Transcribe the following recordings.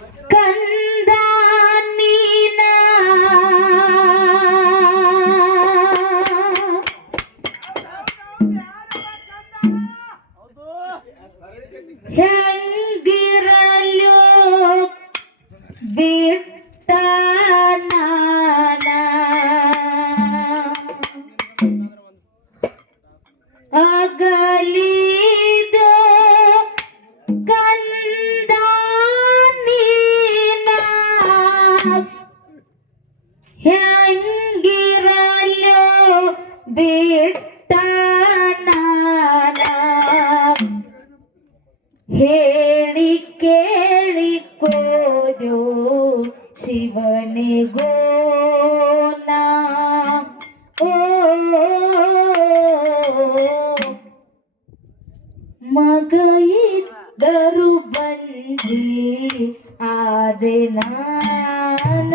跟 ಬಿಟ್ಟನಾನ ಹೇಳಿ ಕೇಳಿ ಕೋದೋ ಶಿವನಿಗೋ ಓ ಮಗ ಇದ್ದರು ಬಂದಿ ಆದೆ ನಾನ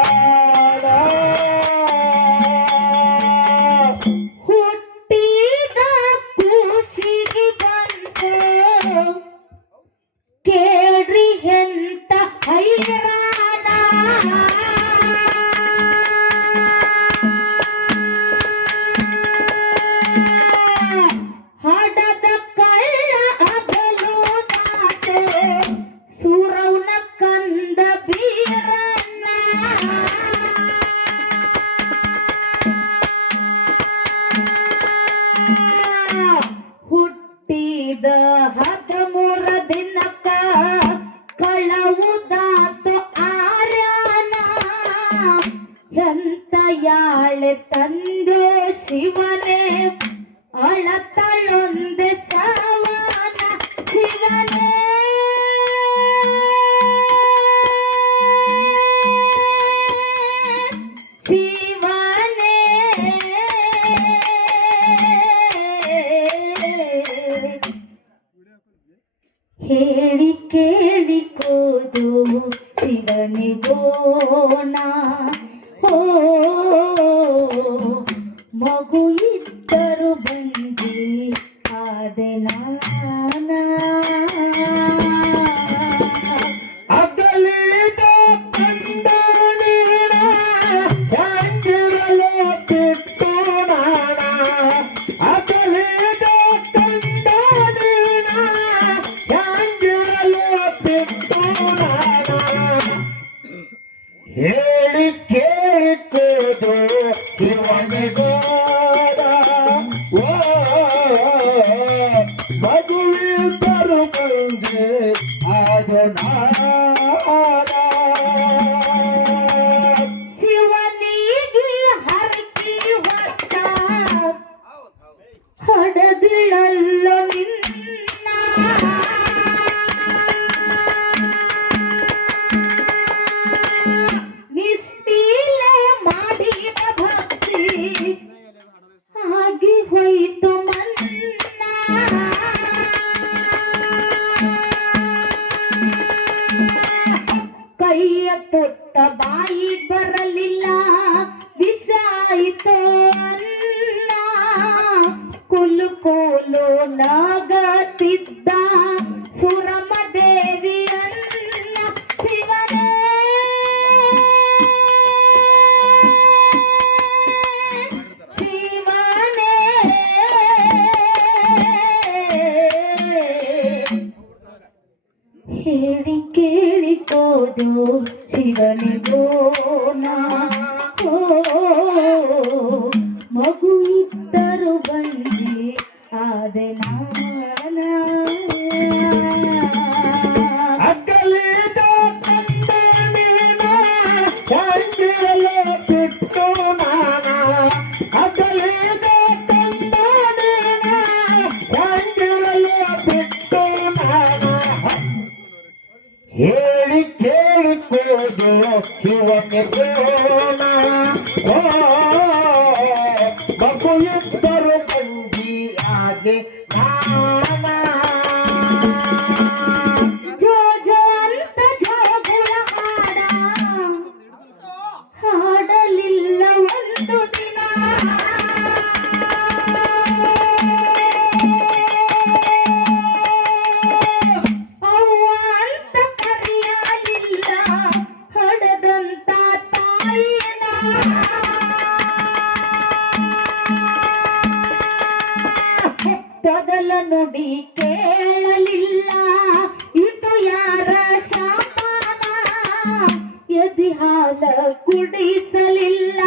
ದಂತಯಾಳೆ ತಂದೆ ಶಿವನೇ ಅಳತಳೊಂದೆ ಕೋಲು ನಾಗತಿದ್ದ ಸುರಮ ದೇವಿಯನ್ನ ಶಿವನೇ. ಶಿವನೇ. ಹೇಳಿ ಕೇಳಿಕೋದು ಶಿವನಿಗೋನಾ ಓ ಮೊದಲ ನುಡಿ ಕೇಳಲಿಲ್ಲ. ಇದು ಯಾರ ಶಾಪನ? ಎದಿ ಹಾಲ ಕುಡಿಸಲಿಲ್ಲ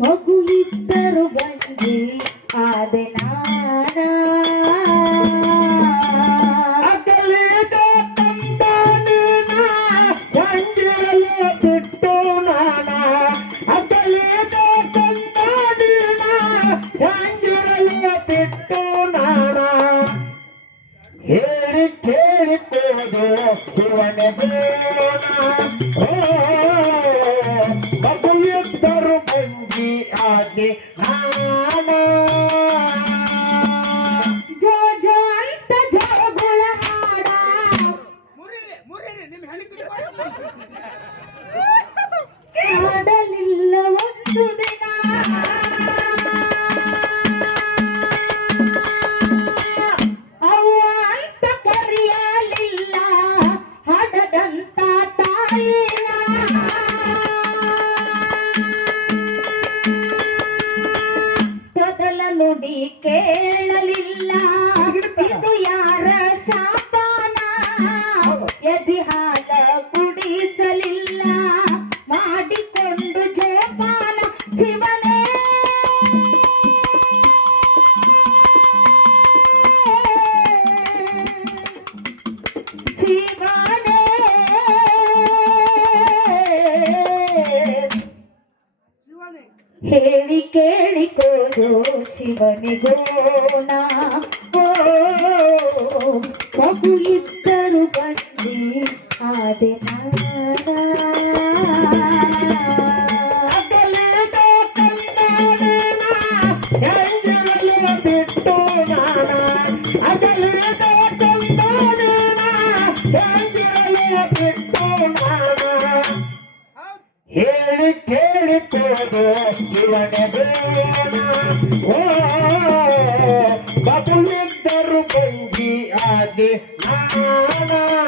ಮಗು ಇದ್ದರು ಬಂದಿ ಆದೆ ಹೇಳಿ ಕೇಳಿ ಹೋದ ಶಿವನ ಜಗದಂತ ತಾಯಿ ಕೇಳಿ ಕೇಳಿ ಕೋರೋ ಶಿವನಿಗೋಣ ಮಗು ಇದ್ದರು ಬಂದಿ ಆದೆ ಅದಲ್ಲ ಬದುಲಿದ್ದರು ಬಂಗಿ ಆದಿ ನಾಡ.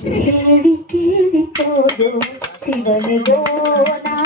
ಕೇಳಿ ಕೇಳಿ ತೋರು ಶಿವನಿಗೋನಾ